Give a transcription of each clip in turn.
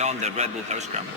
taking on the Red Bull Hare Scramble.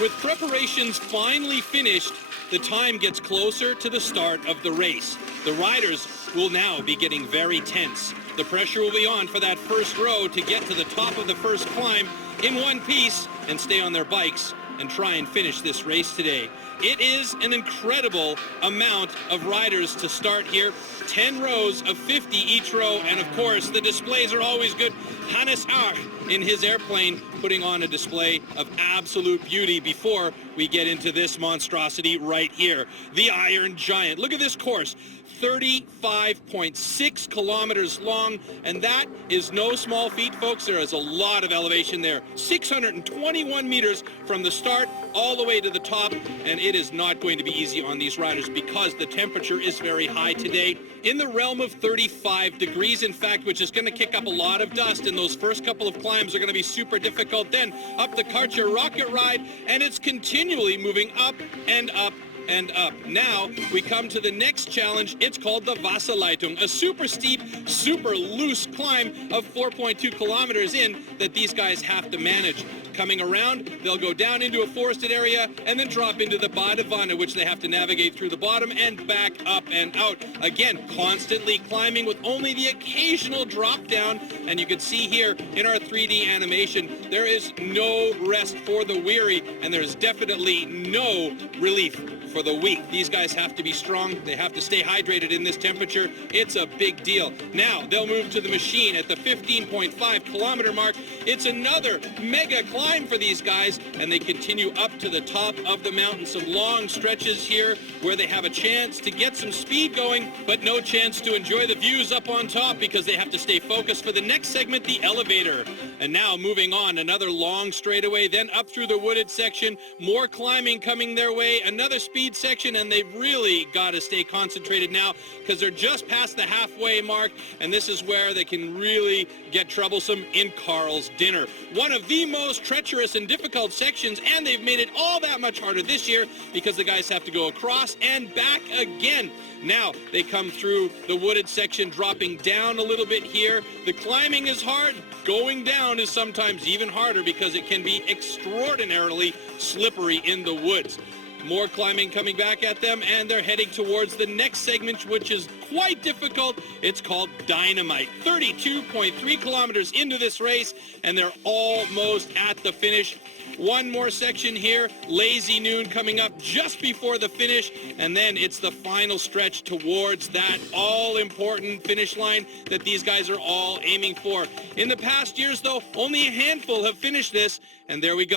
With preparations finally finished, the time gets closer to the start of the race. The riders will now be getting very tense. The pressure will be on for that first row to get to the top of the first climb in one piece and stay on their bikes and try and finish this race today. It is an incredible amount of riders to start here. 10 rows of 50 each row, and of course the displays are always good. Hannes Ach in his airplane putting on a display of absolute beauty before we get into this monstrosity right here. The Iron Giant. Look at this course. 35.6 kilometers long, and that is no small feat, folks. There is a lot of elevation there. 621 meters from the start all the way to the top, and it is not going to be easy on these riders because the temperature is very high today, in the realm of 35 degrees, in fact, which is going to kick up a lot of dust, and those first couple of climbs are going to be super difficult. Then up the Karcher rocket ride, and it's continually moving up and up and up. Now we come to the next challenge. It's called the Wasserleitung, a super steep, super loose climb of 4.2 kilometers in that these guys have to manage. Coming around, they'll go down into a forested area and then drop into the Badewanne, which they have to navigate through the bottom and back up and out. Again, constantly climbing with only the occasional drop down. And you can see here in our 3D animation, there is no rest for the weary, and there's definitely no relief for the weak. These guys have to be strong. They have to stay hydrated in this temperature. It's a big deal. Now they'll move to the machine at the 15.5 kilometer mark. It's another mega climb for these guys, and they continue up to the top of the mountain. Some long stretches here where they have a chance to get some speed going, but no chance to enjoy the views up on top because they have to stay focused for the next segment, the elevator. And now moving on, another long straightaway, then up through the wooded section, more climbing coming their way, another speed section, and they've really got to stay concentrated now because they're just past the halfway mark, and this is where they can really get troublesome in Carl's Dinner. One of the most treacherous and difficult sections, and they've made it all that much harder this year because the guys have to go across and back again. Now they come through the wooded section, dropping down a little bit here. The climbing is hard. Going down is sometimes even harder because it can be extraordinarily slippery in the woods. More climbing coming back at them, and they're heading towards the next segment, which is quite difficult. It's called Dynamite. 32.3 kilometers into this race, and they're almost at the finish. One more section here, Lazy Noon coming up just before the finish, and then it's the final stretch towards that all-important finish line that these guys are all aiming for. In the past years, though, only a handful have finished this, and there we go.